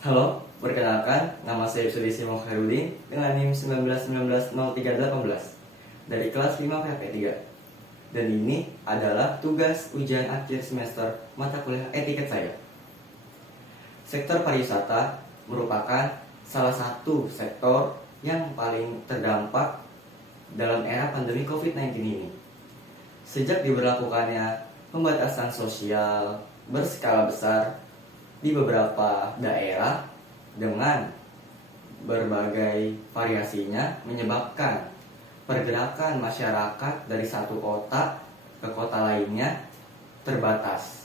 Halo, perkenalkan, nama saya Sudisi Mokharudin dengan NIM 19190318 dari kelas 5 PP3. Dan ini adalah tugas ujian akhir semester mata kuliah etiket saya. Sektor pariwisata merupakan salah satu sektor yang paling terdampak dalam era pandemi COVID-19 ini. Sejak diberlakukannya pembatasan sosial berskala besar di beberapa daerah dengan berbagai variasinya menyebabkan pergerakan masyarakat dari satu kota ke kota lainnya terbatas.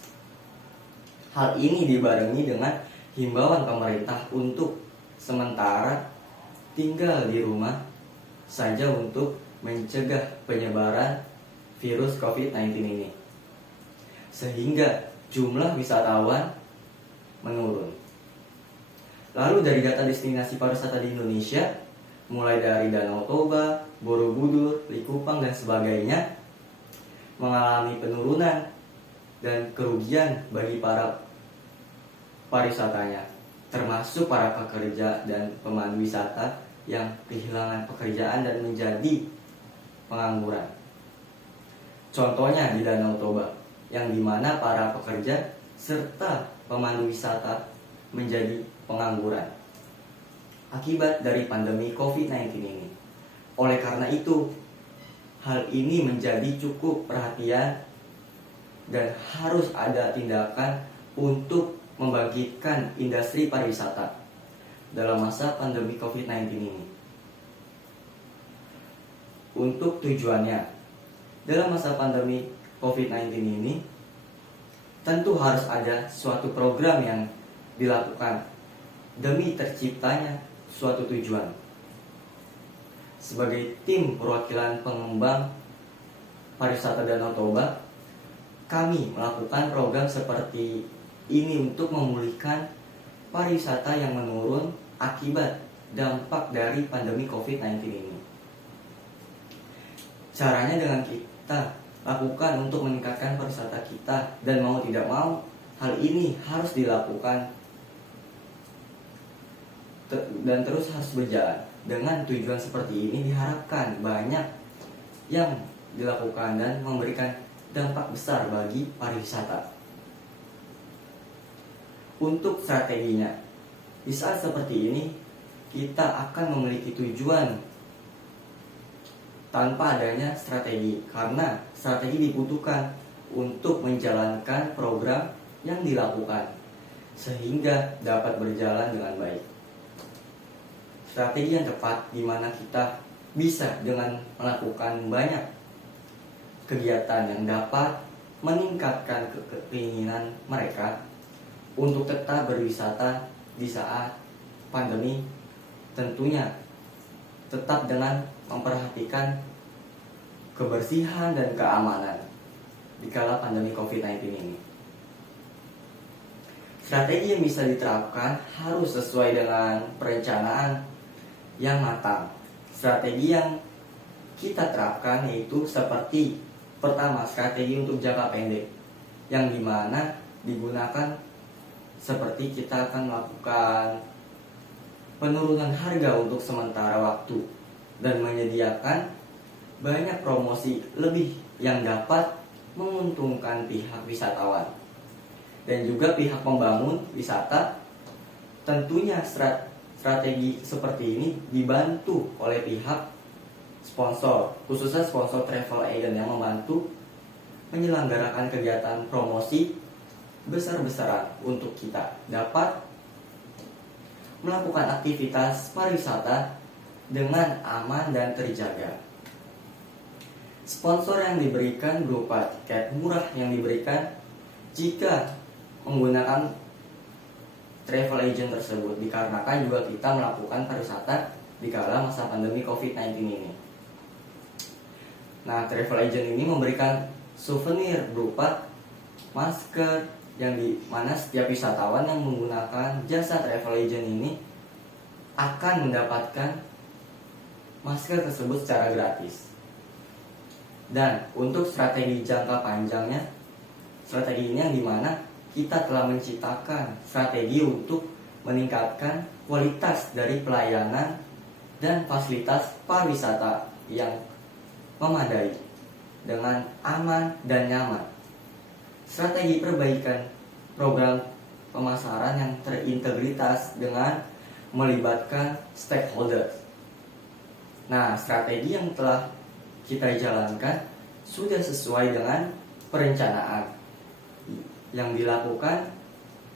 Hal ini dibarengi dengan himbauan pemerintah untuk sementara tinggal di rumah saja untuk mencegah penyebaran virus COVID-19 ini, sehingga jumlah wisatawan menurun. Lalu dari data destinasi pariwisata di Indonesia, mulai dari Danau Toba, Borobudur, Likupang, dan sebagainya, mengalami penurunan dan kerugian bagi para pariwisatanya, termasuk para pekerja dan pemandu wisata yang kehilangan pekerjaan dan menjadi pengangguran. Contohnya di Danau Toba, yang dimana para pekerja serta pemandu wisata menjadi pengangguran akibat dari pandemi COVID-19 ini. Oleh karena itu, hal ini menjadi cukup perhatian dan harus ada tindakan untuk membangkitkan industri pariwisata dalam masa pandemi COVID-19 ini. Untuk tujuannya, dalam masa pandemi COVID-19 ini, tentu harus ada suatu program yang dilakukan demi terciptanya suatu tujuan. Sebagai tim perwakilan pengembang pariwisata Danau Toba, kami melakukan program seperti ini untuk memulihkan pariwisata yang menurun akibat dampak dari pandemi COVID-19 ini. Caranya dengan kita lakukan untuk meningkatkan pariwisata kita, dan mau tidak mau hal ini harus dilakukan dan terus harus berjalan. Dengan tujuan seperti ini diharapkan banyak yang dilakukan dan memberikan dampak besar bagi pariwisata. Untuk strateginya, di saat seperti ini kita akan memiliki tujuan tanpa adanya strategi, karena strategi dibutuhkan untuk menjalankan program yang dilakukan sehingga dapat berjalan dengan baik. Strategi yang tepat di mana kita bisa dengan melakukan banyak kegiatan yang dapat meningkatkan keinginan mereka untuk tetap berwisata di saat pandemi, tentunya tetap dengan memperhatikan kebersihan dan keamanan di kala pandemi COVID-19 ini. Strategi yang bisa diterapkan harus sesuai dengan perencanaan yang matang. Strategi yang kita terapkan yaitu seperti pertama, strategi untuk jangka pendek, yang dimana digunakan seperti kita akan melakukan penurunan harga untuk sementara waktu dan menyediakan banyak promosi lebih yang dapat menguntungkan pihak wisatawan dan juga pihak pembangun wisata. Tentunya strategi seperti ini dibantu oleh pihak sponsor, khususnya sponsor travel agent yang membantu menyelenggarakan kegiatan promosi besar-besaran untuk kita dapat melakukan aktivitas pariwisata dengan aman dan terjaga. Sponsor yang diberikan berupa tiket murah yang diberikan jika menggunakan travel agent tersebut, dikarenakan juga kita melakukan pariwisata di kala masa pandemi COVID-19 ini. Nah, travel agent ini memberikan souvenir berupa masker, yang di mana setiap wisatawan yang menggunakan jasa travel agent ini akan mendapatkan masker tersebut secara gratis. Dan untuk strategi jangka panjangnya, strategi ini yang dimana kita telah menciptakan strategi untuk meningkatkan kualitas dari pelayanan dan fasilitas pariwisata yang memadai dengan aman dan nyaman. Strategi perbaikan program pemasaran yang terintegritas dengan melibatkan stakeholder. Nah, strategi yang telah kita jalankan sudah sesuai dengan perencanaan yang dilakukan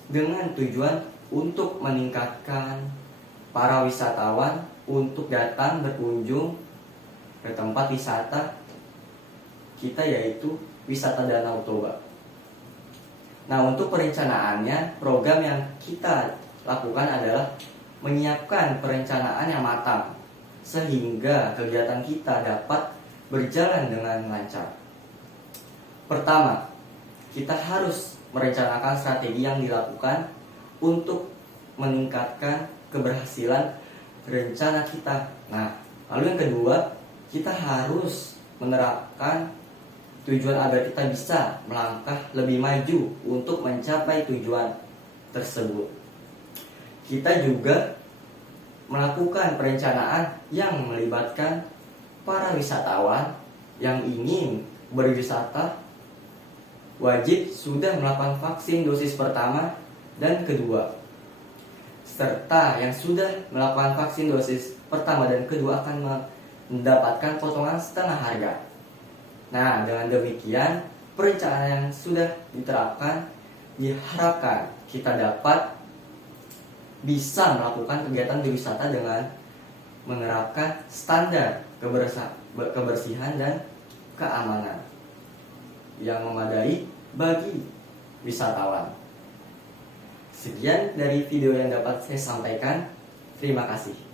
dengan tujuan untuk meningkatkan para wisatawan untuk datang berkunjung ke tempat wisata kita, yaitu wisata Danau Toba. Nah, untuk perencanaannya, program yang kita lakukan adalah menyiapkan perencanaan yang matang sehingga kegiatan kita dapat berjalan dengan lancar. Pertama, kita harus merencanakan strategi yang dilakukan untuk meningkatkan keberhasilan rencana kita. Nah, lalu yang kedua, kita harus menerapkan tujuan agar kita bisa melangkah lebih maju untuk mencapai tujuan tersebut. Kita juga melakukan perencanaan yang melibatkan para wisatawan yang ingin berwisata wajib sudah melakukan vaksin dosis pertama dan kedua, serta yang sudah melakukan vaksin dosis pertama dan kedua akan mendapatkan potongan setengah harga. Nah, dengan demikian perencanaan yang sudah diterapkan diharapkan kita dapat bisa melakukan kegiatan berwisata dengan menerapkan standar kebersihan dan keamanan yang memadai bagi wisatawan. Sekian dari video yang dapat saya sampaikan. Terima kasih.